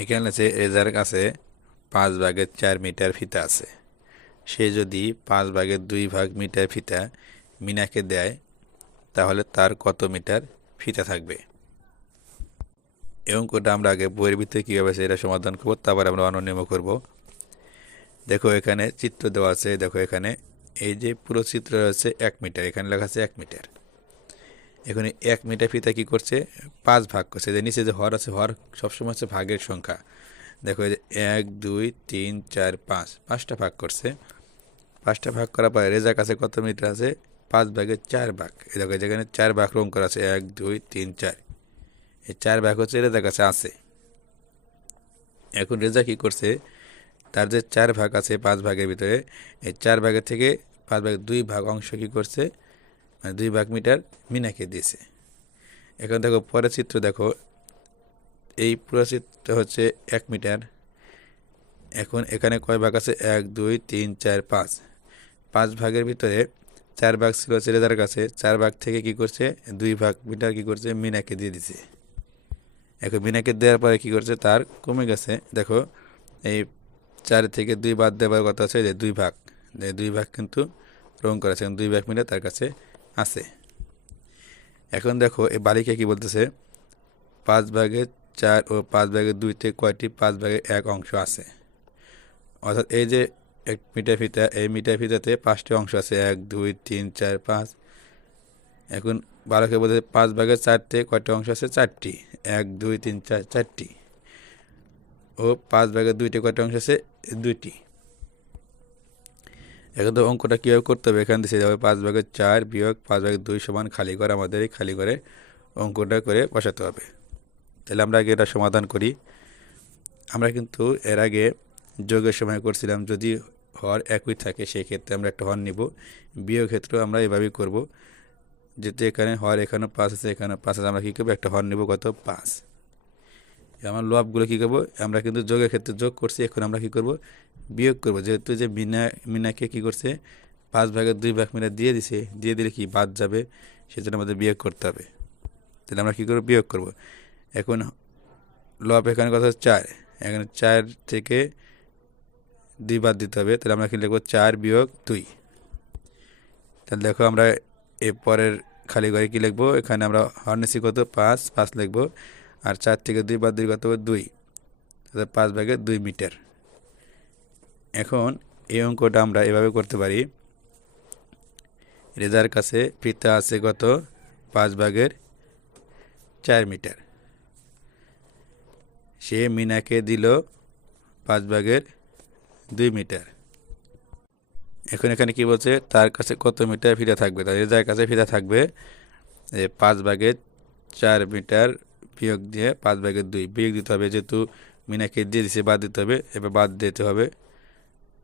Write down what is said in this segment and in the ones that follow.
এখানে আছে রেজার কাছে পাঁচ ভাগের চার মিটার ফিতা আছে। সে যদি পাঁচ ভাগের দুই ভাগ মিটার ফিতা মিনাকে দেয়, তাহলে তার কত মিটার ফিতা থাকবে? এই অঙ্কটা আমরা আগে বইয়ের ভিতরে কীভাবে সেটা সমাধান করব, তারপর আমরা অননিয়ম করব। দেখো এখানে চিত্র দেওয়া আছে, দেখো এখানে এই যে পুরো চিত্র রয়েছে এক মিটার, এখানে লেখা আছে এক মিটার। এখন এক মিটার ফিতা কি করছে? পাঁচ ভাগ করছে। যে নিচে যে হর আছে, হর সবসময় হচ্ছে ভাগের সংখ্যা। দেখো যে এক, দুই, তিন, চার, পাঁচ। পাঁচটা ভাগ করছে। পাঁচটা ভাগ করার পরে রেজার কাছে কত মিটার আছে? পাঁচ ভাগের চার ভাগ। এ দেখো যেখানে চার ভাগ রং করা আছে। এক, দুই, তিন, চার। এই চার ভাগ হচ্ছে রেজার কাছে আছে। এখন রেজা কি করছে? তার যে চার ভাগ আছে পাঁচ ভাগের ভিতরে, এই চার ভাগের থেকে পাঁচ ভাগের দুই ভাগ অংশ কী করছে? মানে দুই ভাগ মিটার মিনাকে দিয়েছে। এখন দেখো পরের চিত্র দেখো। এই পুরো চিত্র হচ্ছে এক মিটার। এখন এখানে কয় ভাগ আছে? এক, দুই, তিন, চার, পাঁচ। পাঁচ ভাগের ভিতরে চার ভাগ ছিল ছেলেদার কাছে। চার ভাগ থেকে কি করছে? দুই ভাগ মিটার কি করছে? মিনাকে দিয়ে দিছে। এখন মিনাকে দেওয়ার পরে কি করছে? তার কমে গেছে। দেখো, এই চার থেকে দুই বাদ দেওয়ার কথা আছে যে দুই ভাগ। দুই ভাগ কিন্তু রং করা আছে দুই ভাগ মিটার তার কাছে আছে। এখন দেখো, এই বালিকা কি বলতেছে? পাঁচ ভাগের চার ও পাঁচ ভাগের দুইতে কয়টি? পাঁচ ভাগের এক অংশ আছে। অর্থাৎ এই যে এক মিটার ফিতা, এই মিটার ফিতাতে পাঁচটি অংশ আছে। এক, দুই, তিন, চার, পাঁচ। এখন বালকে বলতে পাঁচ ভাগের চারটে কয়টি অংশ আছে? চারটি। এক, দুই, তিন, চার, চারটি। ও পাঁচ ভাগের দুইটি কয়টি অংশ আছে? দুইটি। এখন তো, অঙ্কটা কীভাবে করতে হবে? এখান থেকে পাঁচ ভাগের চার বিয়োগ পাঁচ ভাগের দুই সমান খালি করে, আমাদের এই খালি করে অঙ্কটা করে বসাতে হবে। তাহলে আমরা আগে এটা সমাধান করি। আমরা কিন্তু এর আগে যোগের সময় করছিলাম, যদি হর একই থাকে সেই ক্ষেত্রে আমরা একটা হর নিব। বিয়োগ ক্ষেত্রেও আমরা এভাবেই করব। যেহেতু এখানে হর এখানে পাঁচ আছে, এখানে পাঁচ আছে, আমরা কী করব? একটা হর নিব, কত? পাঁচ। আমার লোভগুলো কী করব? আমরা কিন্তু যোগের ক্ষেত্রে যোগ করছি, এখন আমরা কী করব? বিয়োগ করব। যেহেতু যে মিনা, মিনাকে কী করছে? পাঁচ ভাগের দুই ভাগ মিনা দিয়ে দিছে, দিয়ে দিলে কি বাদ যাবে? সেজন্য আমাদের বিয়োগ করতে হবে। তাহলে আমরা কী করব? বিয়োগ করব। এখন লব এখানে কথা চার। এখানে চার থেকে দুই বাদ দিতে হবে। তাহলে আমরা কি লিখব চার বিয়োগ দুই। তাহলে দেখো আমরা এ পরের খালি ঘরে কী লিখব? এখানে আমরা হর্নেসি কত? পাঁচ। পাঁচ লিখব। আর চার থেকে দুই বা দুই কত দুই। অর্থাৎ পাঁচ ভাগে দুই মিটার। এখন এই অঙ্কটা আমরা এভাবে করতে পারি। রেজার কাছে ফিতা আছে কত? পাঁচ ভাগের চার মিটার। সে মিনাকে দিল পাঁচ ভাগের দুই মিটার। এখন এখানে কি বলছে? তার কাছে কত মিটার ফিতা থাকবে? তাহলে রেজার কাছে ফিতা থাকবে পাঁচ ভাগের চার মিটার বিয়োগ দিয়ে পাঁচ ভাগের দুই। বিয়োগ দিতে হবে যেহেতু মিনাকে দিয়ে দিছে, বাদ দিতে হবে, এবার বাদ দিতে হবে।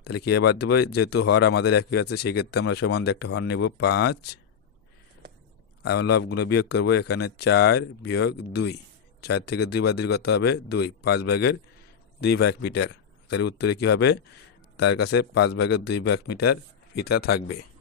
তাহলে কীভাবে বাদ দেবো? যেহেতু হর আমাদের একই আছে, সেক্ষেত্রে আমরা সমান একটা হর নেব, পাঁচ। আমরা লবগুলো বিয়োগ করব, এখানে চার বিয়োগ দুই। চার থেকে দুই বাদ দিলে কত হবে? দুই। পাঁচ ভাগের দুই ভাগ মিটার। তাহলে উত্তরে কী হবে? তার কাছে পাঁচ ভাগের দুই ভাগ মিটার ফিতা থাকবে।